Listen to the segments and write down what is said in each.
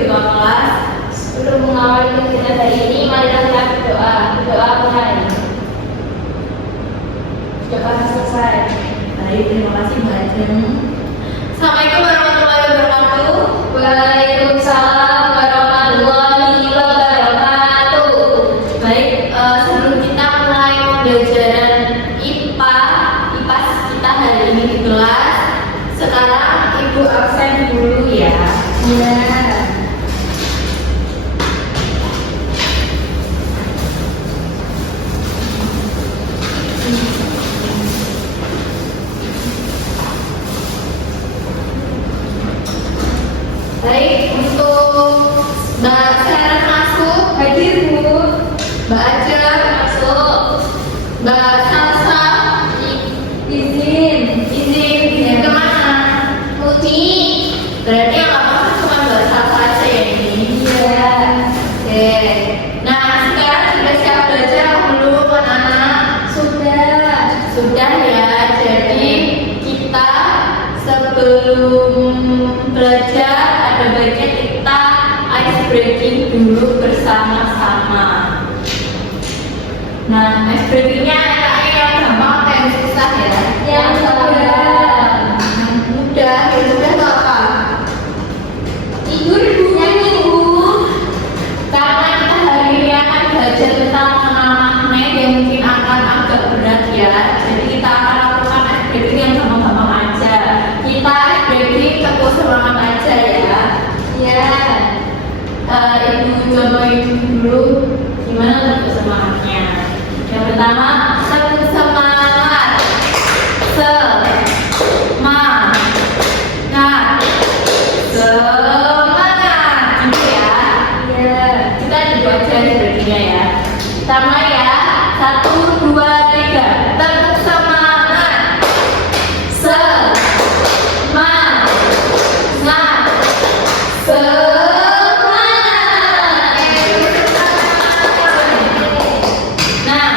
ketua kelas. Sebelum mengawali kegiatan hari ini, marilah kita berdoa. Berdoa mulai. Doa selesai. Baik, terima kasih Mbak Ajeng. Assalamualaikum warahmatullahi wabarakatuh. Waalaikumsalam warahmatullahi wabarakatuh. Baik, sebelum kita mulai pembelajaran IPA kita hari ini di kelas, sekarang Ibu absen dulu ya. Iya. Baik, untuk Mbak Sarah masuk, hadir Bu. Mbak Aja masuk. Mbak Salsa izin kemana? Muti. Berarti yang nggak masuk cuma Mbak Salsa aja ya ini. Iya. Oke. Nah, sekarang sudah siap belajar belum anak-anak? Sudah ya. Jadi kita sebelum belajar ada baiknya kita ice breaking dulu bersama-sama. Nah, ice breakingnya yang gampang atau yang susah ya? Yang mudah. Mudah, yang mudah itu apa? Tidur Bu. Karena kita hari ini akan belajar tentang mengenal magnet yang mungkin akan agak berat ya. Jadi kita akan lakukan ice breaking yang gampang-gampang aja. Kita ice breaking tepuk semangat aja ya. Iya. Ibu contohin dulu gimana tepuk semangatnya. Yang pertama, tepuk semangat. Semangat. Gitu ya. Iya. Kita dulu aja sepertinya ya. Pertama ya, 1, 2, 3. Tepuk semangat. Semangat. Nah,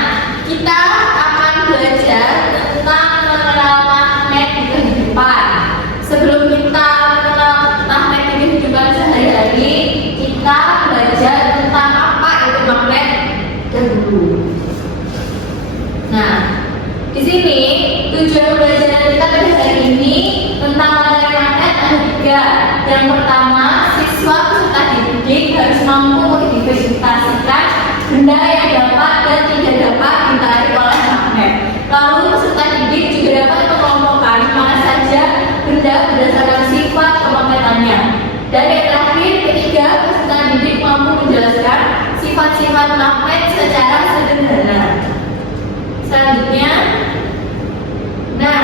kita akan belajar tentang mengenal magnet di kehidupan. Sebelum kita mengenal magnet di kehidupan sehari-hari, kita belajar tentang apa itu magnet dahulu. Nah, di sini tujuan pembelajaran kita pada hari ini tentang materi magnet ada 3. Yang pertama, siswa peserta didik harus mampu mengidentifikasikan benda yang dapat dan tidak dapat ditarik oleh magnet. Lalu peserta didik juga dapat mengelompokkan mana saja benda berdasarkan sifat kemagnetannya. Dan yang terakhir, ketiga, peserta didik mampu menjelaskan sifat-sifat magnet secara sederhana. Selanjutnya, nah,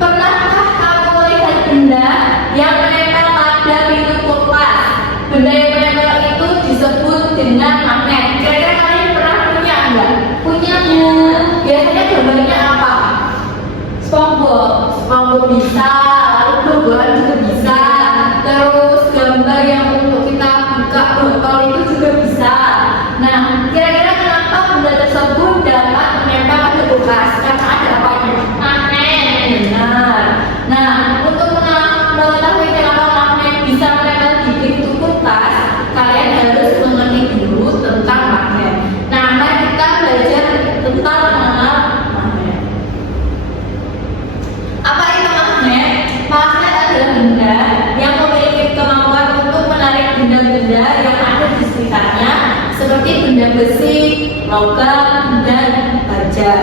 pernahkah kamu melihat benda yang menempel pada pintu kulkas? Benda yang menempel itu disebut dengan magnet. Kira-kira kalian pernah punya enggak? Punya. Biasanya gambarnya apa? SpongeBob bisa, lalu buah-buahan juga bisa. Terus gambar yang untuk kita buka botol itu juga bisa. Nah, kira-kira kenapa benda tersebut dapat menempel pada kulkas? Karena ada apa? Magnet. Benar. Nah, untuk mengetahui kenapa magnet bisa menempel di pintu kulkas, kalian harus mengerti dulu tentang magnet. Nah, mari kita belajar tentang mengenal magnet. Apa itu magnet? Magnet adalah benda yang memiliki kemampuan untuk menarik benda-benda yang ada di sekitarnya, seperti benda besi, logam, dan baja.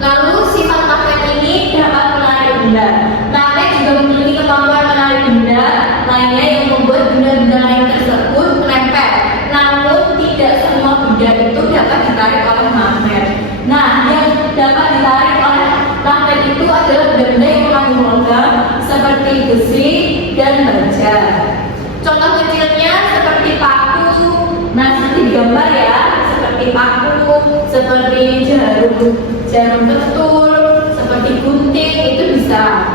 Lalu sifat magnet ini dapat menarik benda. Magnet juga memiliki kemampuan menarik benda lainnya yang membuat benda-benda lain tersebut menempel. Namun tidak semua benda itu dapat ditarik oleh magnet. Nah, yang dapat ditarik oleh magnet itu adalah benda-benda yang mengandung logam seperti besi dan baja. Contoh kecilnya seperti paku. Nah, seperti gambar ya, seperti paku, seperti jarum betul, seperti gunting, itu bisa.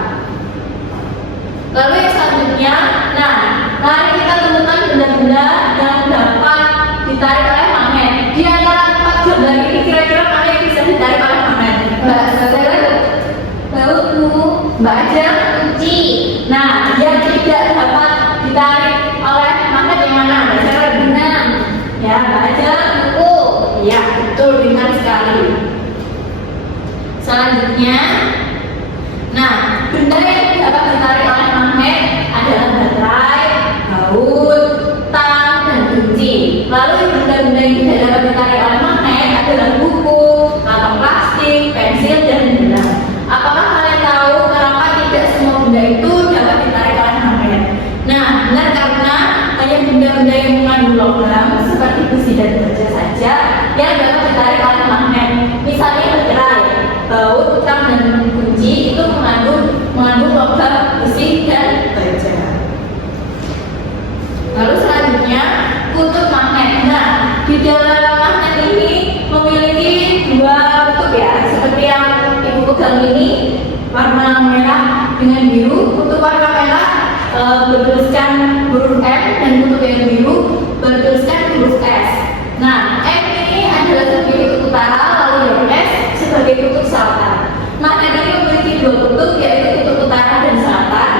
Lalu yang selanjutnya, nah, mari kita temukan benda-benda yang dapat ditarik oleh magnet. Di antara 4 gambar ini, kira-kira mana yang bisa ditarik oleh magnet? Mbak Sarah, Lalu Mbak Aja, kunci. Nah, yang tidak selanjutnya, nah, benda yang dapat ditarik oleh magnet adalah baterai, baut, tang, dan kunci. Lalu benda-benda yang tidak dapat ditarik oleh magnet adalah buku, kantong plastik, pensil, dan benang. Apakah kalian tahu kenapa tidak semua benda itu dapat ditarik oleh magnet? Nah, benar, karena hanya benda-benda yang mengandung logam seperti besi dan baja saja yang dapat ditarik oleh magnet. Misalnya baterai, baut, tang, dan kunci itu mengandung logam, besi, dan baja. Lalu selanjutnya kutub magnet. Nah, di dalam magnet ini memiliki dua kutub ya, seperti yang ibu pegang ini, warna merah dengan biru. Kutub warna merah bertuliskan huruf M dan kutub yang biru bertuliskan huruf S. Nah, M ini adalah sebagai kutub utara, lalu yang S sebagai kutub selatan. Magnet ini memiliki dua kutub, yaitu kutub utara dan selatan.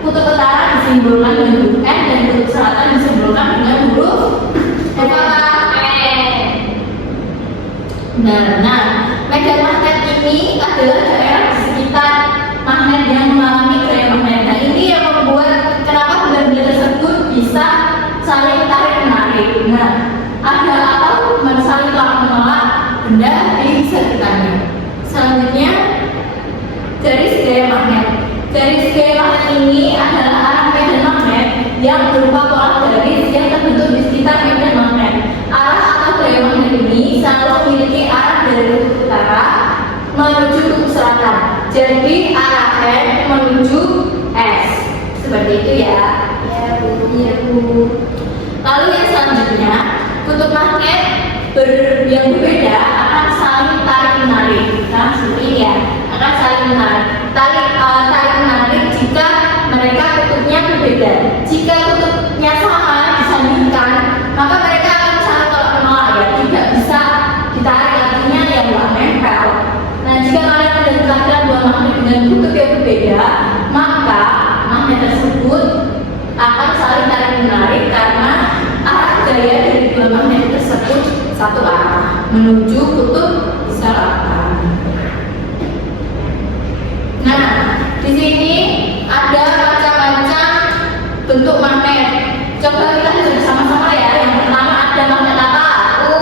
Kutub utara disimbolkan dengan huruf N dan kutub selatan disimbolkan dengan huruf N. Nah, medan magnet ini adalah daerah di sekitar magnet yang mengalami gaya magnet. Nah, ini yang membuat kenapa benda-benda tersebut bisa saling tarik menarik. Nah, ada atau saling tolak menolak benda di sekitarnya. Selanjutnya, garis gaya magnet. Garis gaya magnet ini adalah arah medan magnet yang berupa pola garis yang terbentuk di sekitar medan magnet. Arah atau gaya magnet ini selalu memiliki arah dari kutub utara menuju kutub selatan. Jadi arah N menuju S. Seperti itu ya. Ya, Bu. Iya, Bu. Lalu yang selanjutnya, kutub magnet yang berbeda akan saling tarik menarik. Nah, seperti ini ya, akan saling menarik. Tarik menarik jika mereka kutubnya berbeda. Jika kutubnya sama disandingkan, maka mereka akan saling tolak menolak ya, tidak bisa ditarik, artinya yang nggak nempel. Nah, jika kalian mendapatkan dua magnet dengan kutub yang berbeda, maka magnet tersebut akan saling tarik menarik karena arah gaya dari dua magnet tersebut satu arah menuju kutub selatan. Nah, di sini ada macam-macam bentuk magnet. Coba kita lihat bersama-sama ya. Yang pertama ada magnet apa? Yang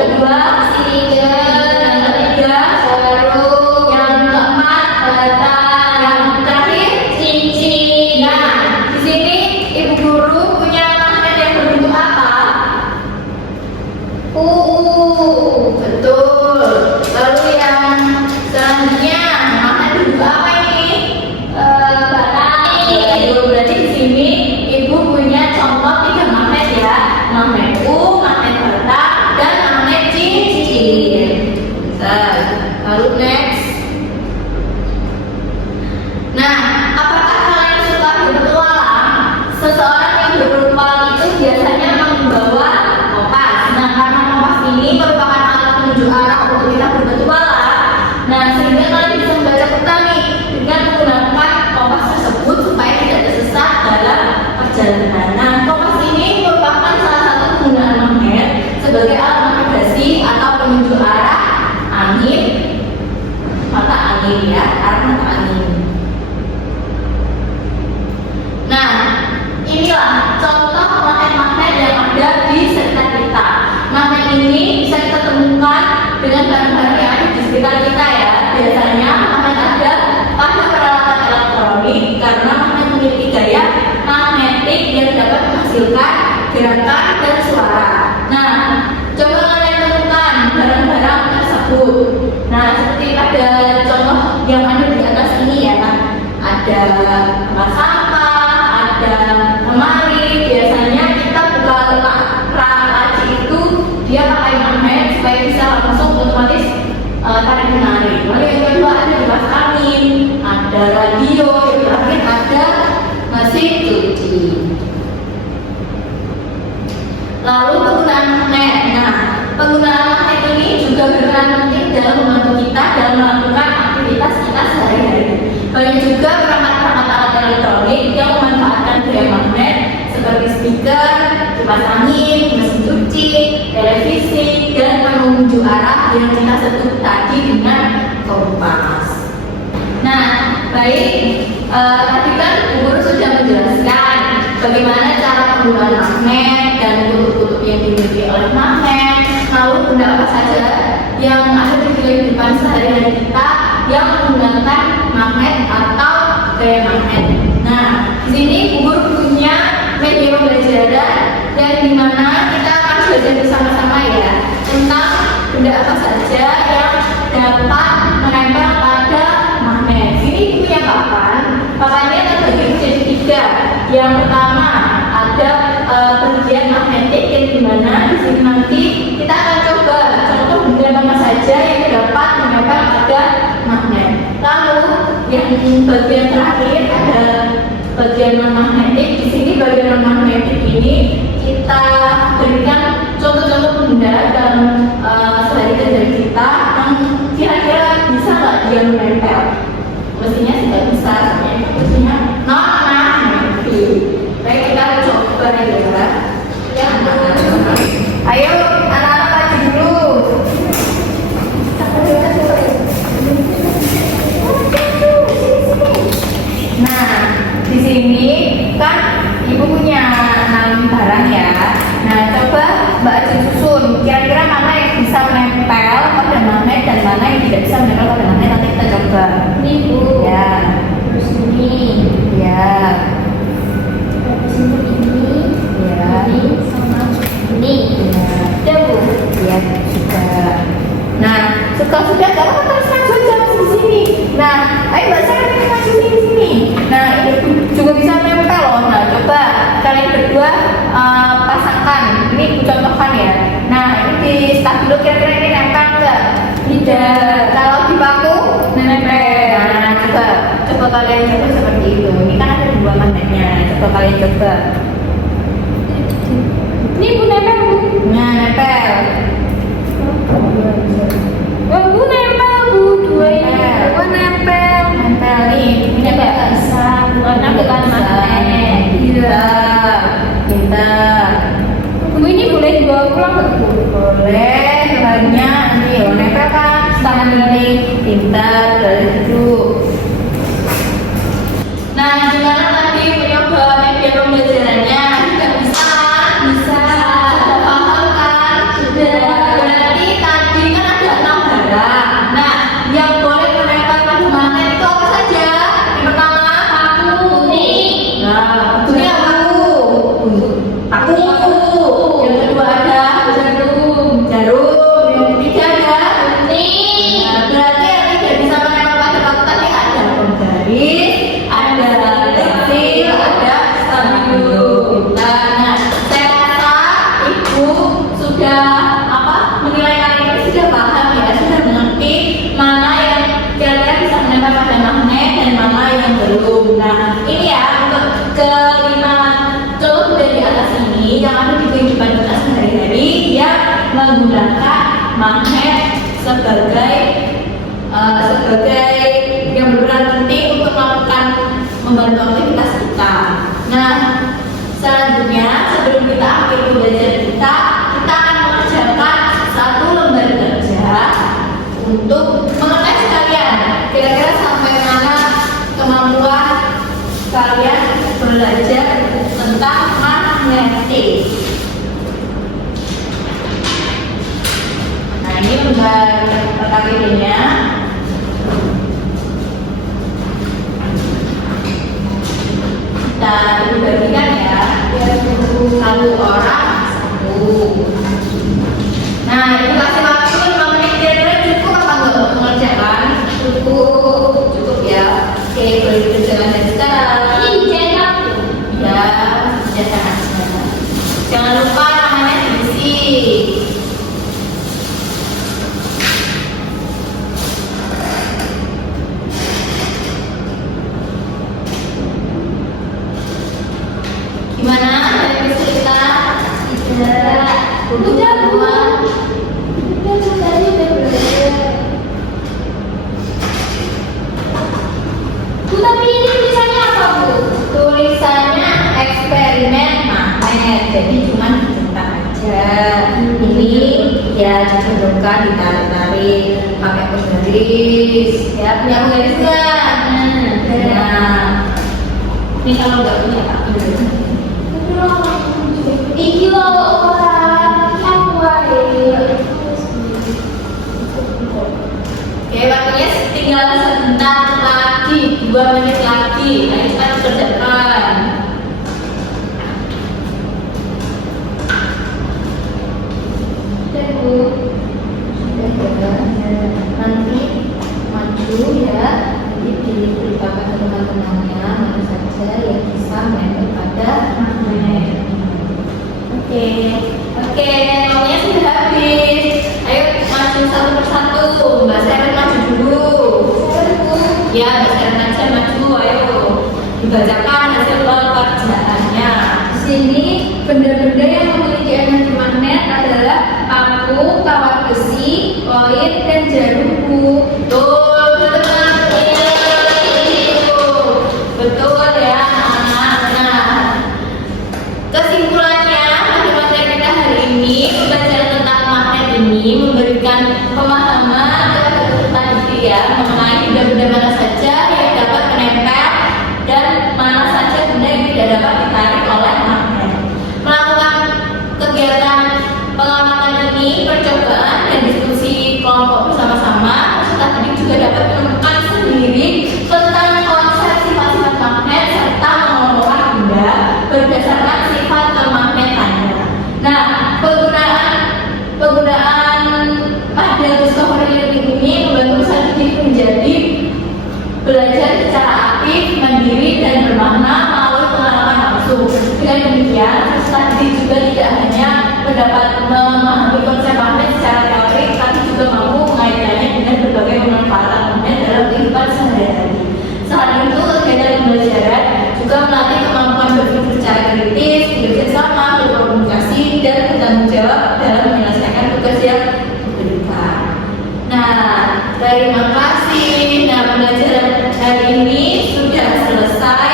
kedua silinder. Yang ketiga serum. Yang keempat bata. Yang terakhir cincin. Nah, di sini ibu guru punya magnet yang berbentuk apa? Betul. Lalu yang selanjutnya magnet berbentuk apa ini? Bata. Berarti di sini ibu punya contoh 3 magnet ya. Magnet U, magnet bata, dan magnet cincin. Lalu next. Nah, apakah kalian suka berpetualang? Seseorang yang berpetualang itu biasanya membawa kompas. Nah, karena kompas ini merupakan alat penunjuk arah untuk kita berpetualang. Nah, sehingga kalian bisa membaca peta nih dengan menggunakan kompas tersebut supaya tidak tersesat dalam perjalanan. Nah, kompas ini merupakan salah satu penggunaan magnet sebagai alat navigasi atau penunjuk arah angin, mata angin ya, arah mata angin. Nah, inilah contoh magnet-magnet yang ada di sekitar kita. Magnet ini bisa kita temukan dengan barang-barang yang ada di sekitar kita ya. Biasanya magnet ada pada peralatan elektronik karena magnet memiliki gaya magnetik yang dapat menghasilkan gerakan dan suara. Nah, coba kalian temukan barang-barang tersebut. Nah, seperti pada contoh yang ada di atas ini ya. Ada tempat sampah, ada lemari. Biasanya kita buka laci itu dia pakai magnet supaya bisa langsung otomatis tarik menarik. Lalu yang kedua ada kipas angin, ada radio, yang terakhir ada mesin cuci. Lalu penggunaan magnet. Nah, penggunaan magnet ini juga berperan penting dalam membantu kita dalam melakukan aktivitas kita sehari-hari. Banyak juga perangkat-perangkat alat elektronik yang memanfaatkan gaya magnet seperti speaker, kipas angin, mesin cuci, televisi, dan penunjuk arah yang kita sebut tadi dengan kompas. Nah, baik, tadi kan Bu Guru sudah menjelaskan bagaimana cara penggunaan magnet dan kutub-kutub yang dimiliki oleh magnet, lalu benda apa saja yang ada di kehidupan sehari-hari kita yang menggunakan magnet atau gaya magnet. Nah, di sini Bu Guru punya media pembelajaran yang dimana kita akan belajar bersama-sama ya tentang benda apa saja yang dapat menempel pada magnet. Ini punya papan. Papannya terbagi menjadi 3. Yang pertama ada bagian magnetik yang dimana di sini nanti kita akan coba contoh benda apa saja yang dapat menempel pada magnet. Lalu yang bagian terakhir ada bagian non magnetik. Di sini bagian non magnetik ini kita berikan contoh-contoh benda dalam sehari-hari kita yang kira-kira bisa nggak dia menempel. Mestinya tidak bisa, mestinya non magnetik. Baik, kita coba ya. Ayo anak-anak maju dulu. Nah, di sini kan Ibu punya 6 barang ya. Nah, coba Mbak Ajeng susun. Kira-kira mana yang bisa menempel pada magnet dan mana yang tidak bisa menempel pada magnet. Nanti kita coba. Ini Bu. Ya. Terus ini. Ya. Habis itu ini. Ya. Ini sama ini. Ya. Udah Bu. Ya juga. Nah, sudah kamu kan harus maju jangan di sini. Nah, ayo Mbak Sarah ini maju di sini. Nah, ini juga bisa nempel loh. Nah, coba kalian berdua pasangkan. Ini contohkan ya. Nah, ini di stabilo kira-kira ini nempel enggak? Tidak. Kalau dipaku nempel. Nah, coba kalian coba seperti itu. Ini kan ada 2 magnetnya. Coba kalian coba. Ini Bu nempel Bu. Nah, nempel. Oh, Bu nempel Bu. 2 ini. Nempel. Oh, nempel. Nempel nih. Ini Nggak enggak bisa. Bukan magnet. Iya. Kita. Bu ini boleh dibawa pulang nggak Bu? Boleh. Banyak nih. Nempel kan. Tangan ini. Pintar. Dari situ. Nah, gimana tadi mencoba media pembelajarannya? Tidak bisa. Bisa. Sudah paham kan? Sudah. Berarti tadi kan ada 6 barang. Nah, yang boleh menempel pada magnet itu apa saja? Yang pertama, paku. Kuning. Nah, ini apa paku? Yang kedua ada jarum. Yang ketiga ada Kuning. Nah, berarti yang tidak bisa menempel pada paku tadi ada penggaris, ada pensil, ada stabilo. Nah, saya rasa Ibu sudah menilai kali ini sudah paham ya, sudah mengerti mana yang kira-kira bisa menempel pada magnet dan mana yang belum. Nah, ini ya untuk kelima contoh dari atas ini yang ada di kehidupan kita sehari-hari yang menggunakan magnet sebagai yang berperan penting untuk membantu aktivitas kita. Nah, selanjutnya sebelum kita akhiri pembelajaran kita akan mengerjakan 1 lembar kerja untuk mengetes kalian kira-kira sampai mana kemampuan kalian belajar tentang magnetik. Nah, ini lembar pertama. Kita bagikan ya, 1 orang 1. Nah, ini kasih waktu 5 menit kira-kira cukup apa enggak untuk mengerjakan? Cukup ya. Oke, boleh dikerjakan dari sekarang. Ini dicetak. Ya, jangan. Jangan lupa namanya diisi. Gimana? Dari cerita? Tidak. Udah dua. Tadi udah belajar. Bu, tapi ini tulisannya apa Bu? Tulisannya eksperimen magnet. Jadi cuma dicetak aja. Ini ya dicoba ditarik-tarik. pakai penggaris. Ya, punya penggaris nggak? Nah, ini kalau nggak punya tak penggaris. Iki loh orang yang wae. Oke, waktunya tinggal sebentar lagi, 2 menit lagi. Ayo kita kerjakan. Nanti maju ya, jadi diberitakan ke teman-temannya mana saja yang bisa menempel pada magnet. Oke, waktunya sudah habis. Ayo maju satu persatu. Mbak Seren maju dulu. Ya, Mbak Seren aja maju. Ayo dibacakan hasil pekerjaannya. Di sini benda-benda yang memiliki energi magnet adalah paku, kawat besi, koin, dan jarum. Betul, betul ya, anak. Nah, kesimpulannya pada materi kita hari ini, pembelajaran tentang magnet ini memberikan pemahaman kepada kita ya mengenai benda-benda mana saja yang dapat menempel dan mana saja benda yang tidak dapat ditarik oleh magnet. Melakukan kegiatan pengamatan ini, percobaan dan diskusi kelompok bersama-sama, peserta didik juga dapat menemukan sendiri tentang konsep sifat-sifat magnet serta mengelola benda berdasarkan sifat kemagnetannya. Nah, penggunaan pada discovery learning ini membantu peserta didik menjadi belajar secara aktif, mandiri dan bermakna melalui pengalaman langsung. Dengan demikian, peserta didik juga tidak hanya mendapat memahami konsep magnet secara teori, tapi juga mampu mengaitkannya dengan berbagai pemanfaatan magnet dalam kehidupan sehari-hari. Selain itu, kegiatan pembelajaran juga melatih kemampuan berpikir secara kritis, bekerja sama, berkomunikasi, dan bertanggung jawab dalam menyelesaikan tugas yang diberikan. Nah, terima kasih. Nah, pembelajaran hari ini sudah selesai.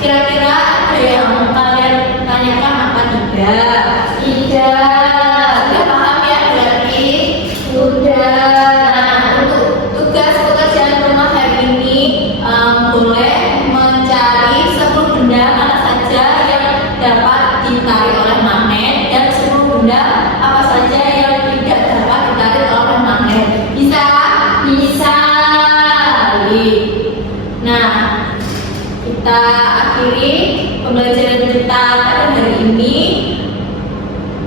Kira-kira ada yang kalian tanyakan apa tidak? Sudah paham ya berarti? Sudah. Nah, untuk tugas pekerjaan rumah hari ini boleh mencari 10 benda mana saja yang dapat ditarik oleh magnet dan 10 benda apa saja yang tidak dapat ditarik oleh magnet. Bisa? Bisa. Baik. Nah, kita akhiri pembelajaran kita pada hari ini.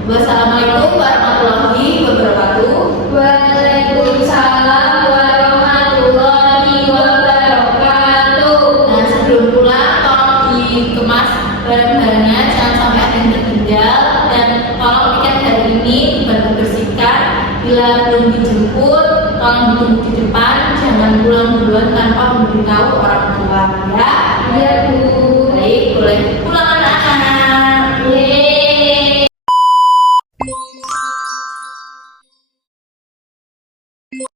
Wassalamualaikum warahmatullahi wabarakatuh. Waalaikumsalam warahmatullahi wabarakatuh. Nah, sebelum pulang tolong dikemas barang-barangnya, jangan sampai ada yang tertinggal, dan tolong tiket hari ini dibantu bersihkan. Bila belum dijemput, tolong ditunggu di depan, jangan pulang duluan tanpa memberitahu orang tua ya. Ya, Bu. Baik, boleh